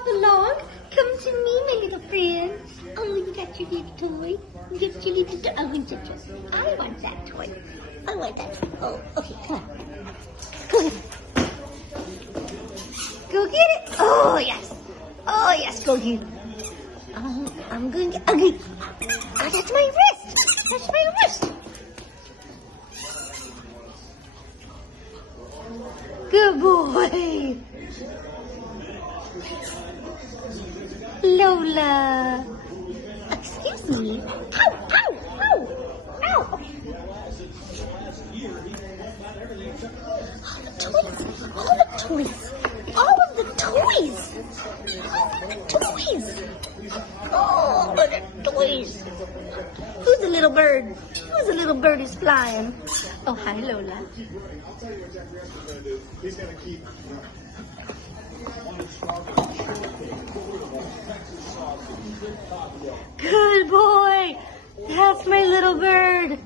hop along. Come to me, my little friend. Oh, you got your little toy. You got your little toy. Oh, I want that toy. I want that toy. Oh, okay, come on. Go get it. Oh, yes. Oh, yes, go get it. I'm going to get... Okay. Oh, that's my wrist. That's my wrist. Good boy. Lola. Excuse me. Ow, ow, ow, ow. Okay. All the toys. All of the toys. All of the toys. All of the toys. Who's the little bird? Who's the little bird who's flying? Oh, hi, Lola. Good boy. That's my little bird.